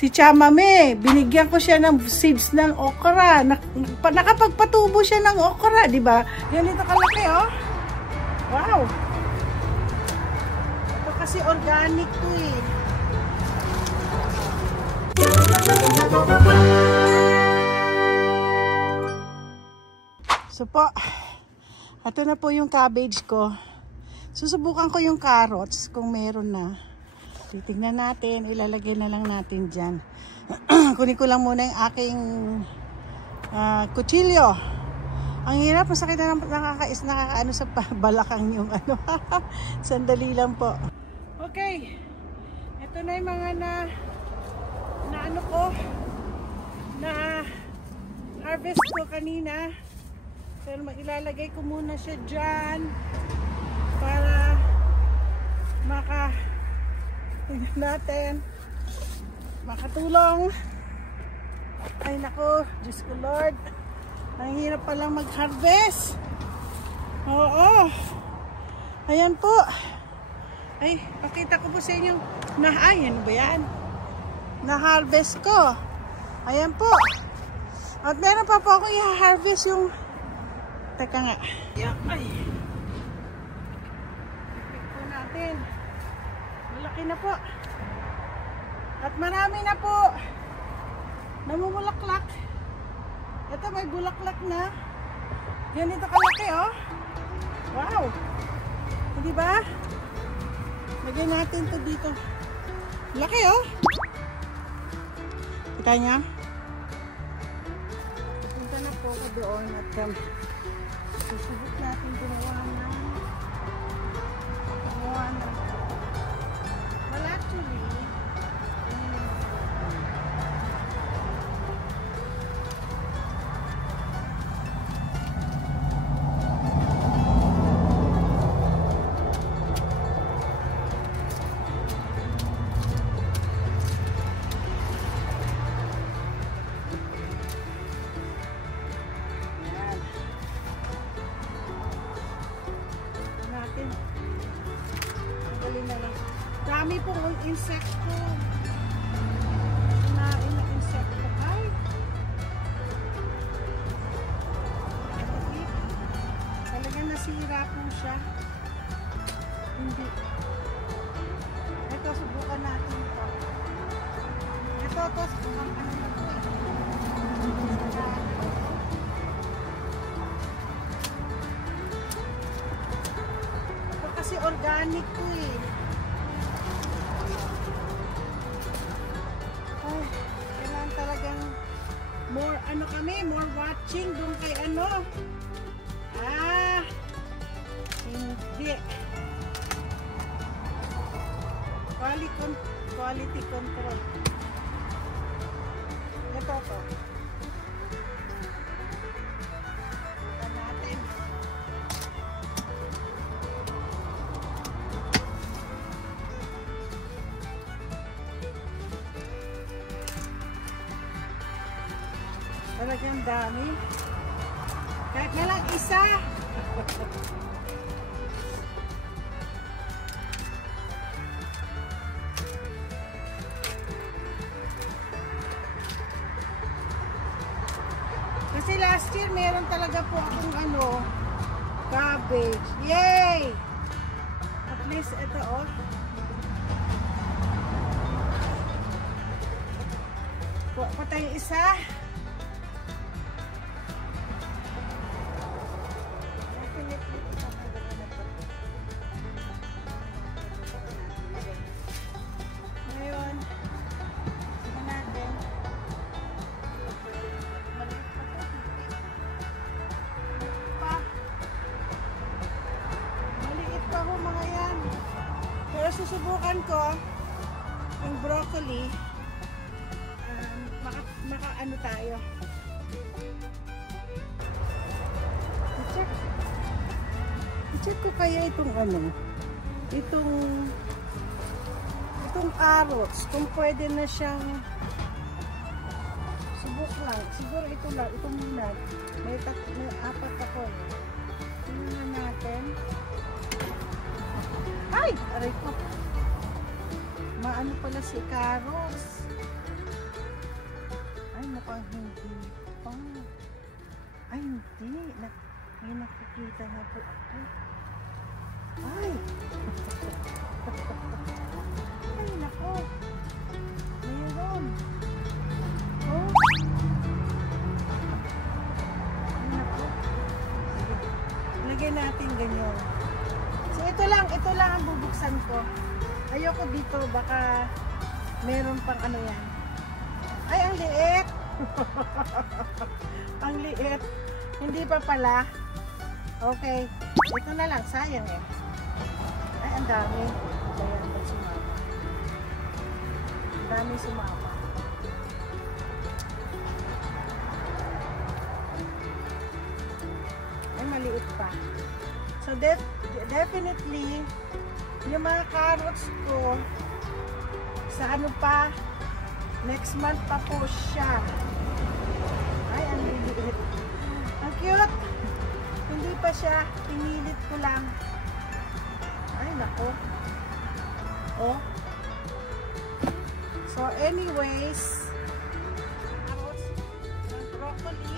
Si Chamame, binigyan ko siya ng seeds ng okra. Nakapagpatubo siya ng okra, di ba? Yan ito kalaki, oh. Wow. Ito kasi organic to eh. So po, ito na po yung cabbage ko. Susubukan ko yung carrots kung meron na. Titignan natin, ilalagay na lang natin dyan. Kunin ko lang muna yung aking kutsilyo. Ang hirap, masakit na nakakaano sa balakang yung ano. Sandali lang po. Okay, ito na yung mga na ano ko, na harvest ko kanina. Pero ilalagay ko muna siya dyan para natin makatulong. Ay nako, Diyos ko Lord, ang hirap palang mag-harvest. Oo, ayan po. Ay, pakita ko po sa inyo ay, ano ba yan? Na-harvest ko. Ayan po. At meron pa po akong i-harvest yung teka nga. Ayan, ay ipik po natin. Malaki na po. At marami na po. Namumulaklak. Ito may bulaklak na. Ganito kalaki, oh. Wow. Hindi ba? Lagyan natin to dito. Laki, oh. Kita niya? Punta na po ko doon at susubok natin gumawa na. Well, actually, dami pong insekto. Kinain na insekto. Ay! Talagang nasira po siya. Hindi. Ito, subukan natin ito. Ito, subukan natin ito. Ito kasi organic to eh. More watching doon kay ano. Hindi. Quality control. Ito to. Ito natin. Talagang dami. Kahit na lang isa. Kasi last year meron talaga po akong ano, cabbage. Yay! At least ito oh. Patay isa. Susubukan ko yung broccoli, maka ano tayo. I-check ko kaya itong ano, itong carrots, kung pwede na siyang subok lang. Siguro ito lang, itong muna. May 4 ako. Tingnan natin. Ay! Aray ko. Maano pala si carrots. Ay, hindi. May nakikita na po ako. Ay! Ay, nako. Mayroon. Oh. Ay, nako. Sige. Lagyan natin ganyan. So, ito lang ang bubuksan ko. Ayoko dito, baka meron pang ano yan. Ay, ang liit! Ang liit. Hindi pa pala. Okay. Ito na lang. Sayang eh. Ay, ang dami. Ayan, ba't sumama? Ang dami sumama. Ay, maliit pa. So, definitely, yung mga carrots ko, sa ano pa, next month pa po siya. Ay, ang liliit. Ang cute. Hindi pa siya. Pinilit ko lang. Ay, nako. Oh. So, anyways, carrots, ang broccoli.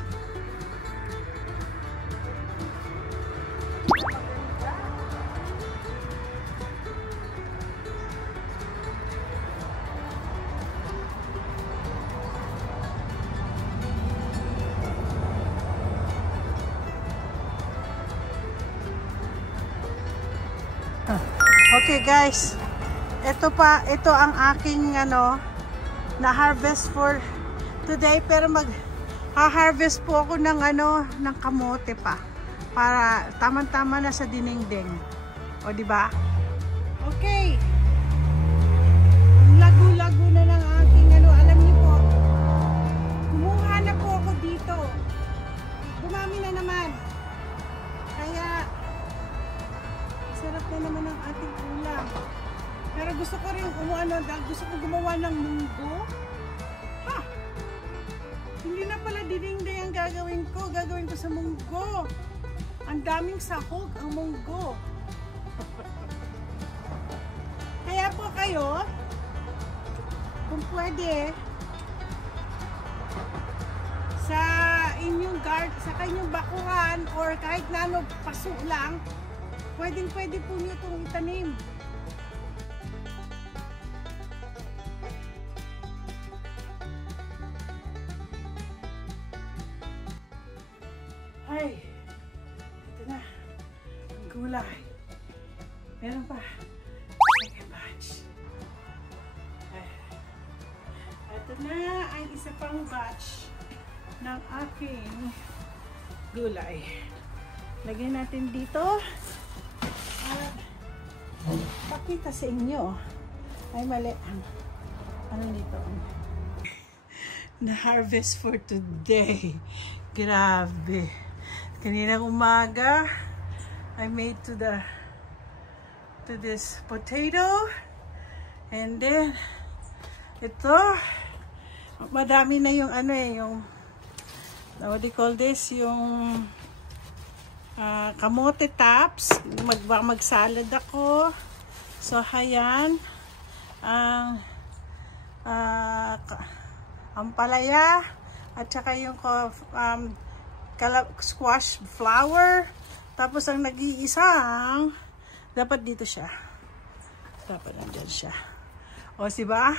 Okay guys, ito ang aking na-harvest for today, pero ha-harvest po ako ng ng kamote pa para tamang-tama na sa dinengdeng. O di ba? Okay. Ang lago-lago na ng aking alam niyo po. Kumuha na po ako dito. Dumami na naman. Kaya sarap na naman ang ating ulam. Pero gusto ko rin gusto ko gumawa ng munggo. Ha! Hindi na pala dinengdeng ang gagawin ko. Gagawin ko sa munggo. Ang daming sahog ang munggo. Kaya po kayo, kung pwede, sa kanyang bakuran or kahit na paso lang, pwede po nyo itong itanim. Ay, ito na. Ang gulay. Meron pa. Second batch. Ay. Ito na ang isa pang batch ng aking gulay. Lagyan natin dito. At pakita sa inyo. Ay, mali. Ano dito? Na-harvest for today. Grabe. Kaninang umaga, I made to this potato. And then, ito, madami na yung yung what do you call this? Yung kamote tops. Magsalad ako. So, ayan. Ang palaya. At saka yung squash flower. Tapos, ang nag-iisang, dapat dito siya. Dapat nandyan siya. O, diba?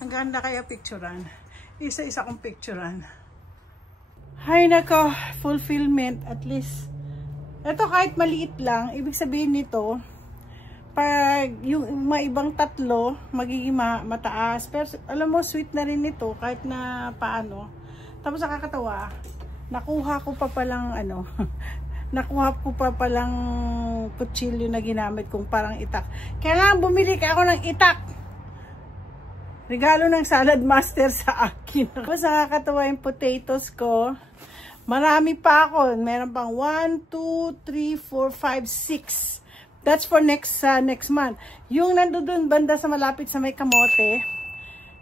Ang ganda kaya picturean. Isa-isa kong picturean. Hay nako, fulfillment at least. Ito kahit maliit lang, ibig sabihin nito, pag yung mga ibang tatlo, magiging mataas. Pero alam mo, sweet na rin ito kahit na paano. Tapos nakakatawa, nakuha ko pa palang kutsilyo na ginamit kong parang itak. Kailangan bumili ka ako ng itak. Regalo ng salad master sa akin. Tapos nakakatawa yung potatoes ko. Marami pa ako. Meron pang 1, 2, 3, 4, 5, 6. That's for next month. Yung nandoon banda sa malapit sa may kamote,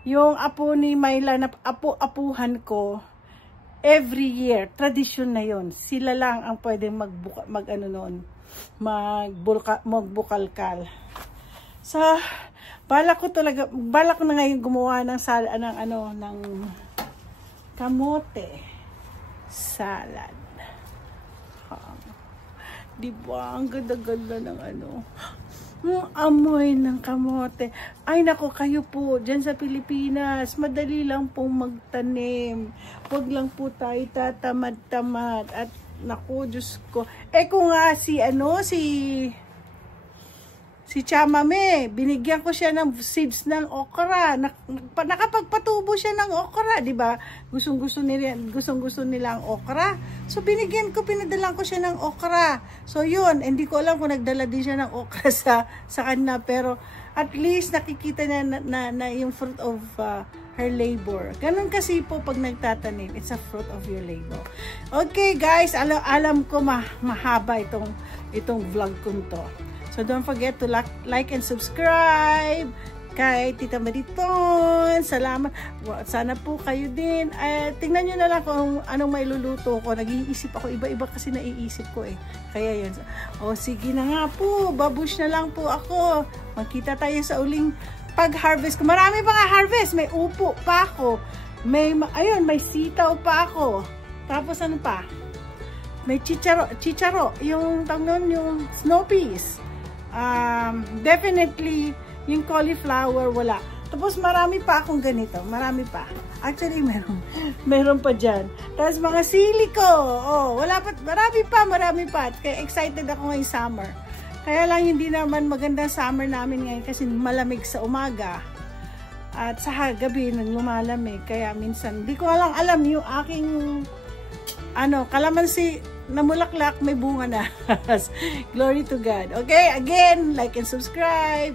yung apo ni Myla na apuhan ko, every year, tradition na yon. Sila lang ang pwedeng magbukalkal. So, balak ko na ngayon gumawa ng ng kamote salad. Di ba? Ang ganda-ganda ng ano. Amoy ng kamote. Ay nako, kayo po dyan sa Pilipinas, madali lang pong magtanim. Huwag lang po tayo tatamad-tamad. At nako, Diyos ko. Kung nga si Chamame, binigyan ko siya ng seeds ng okra. Nakapagpatubo siya ng okra, di ba? Gustong-gusto nila ang okra. So pinadalan ko siya ng okra. So yun, hindi ko alam kung nagdala din siya ng okra sa kanya, pero at least nakikita niya na yung fruit of her labor. Ganun kasi po pag nagtatanim, it's a fruit of your labor. Okay guys, alam ko mahaba itong vlog ko to. So don't forget to like and subscribe kay Tita Mariton. Salamat. Sana po kayo din. Tingnan nyo na lang kung anong may luluto ko. Nag-iisip ako. Iba-iba kasi naiisip ko eh. Kaya yun. O sige na nga po. Babush na lang po ako. Magkita tayo sa uling pag-harvest ko. Marami pa nga harvest. May upo pa ako. May sitaw pa ako. Tapos ano pa? May chicharo. Yung yung snow peas. Definitely yung cauliflower wala. Tapos marami pa akong ganito. Marami pa. Actually meron pa dyan. Tapos mga sili ko. Marami pa. Kaya excited ako ngayong summer. Kaya lang hindi naman maganda summer namin ngayon kasi malamig sa umaga. At sa gabi lumalamig. Kaya minsan di ko alam yung aking kalamansi namulaklak, may bunga na. Glory to God. Okay, again, like and subscribe.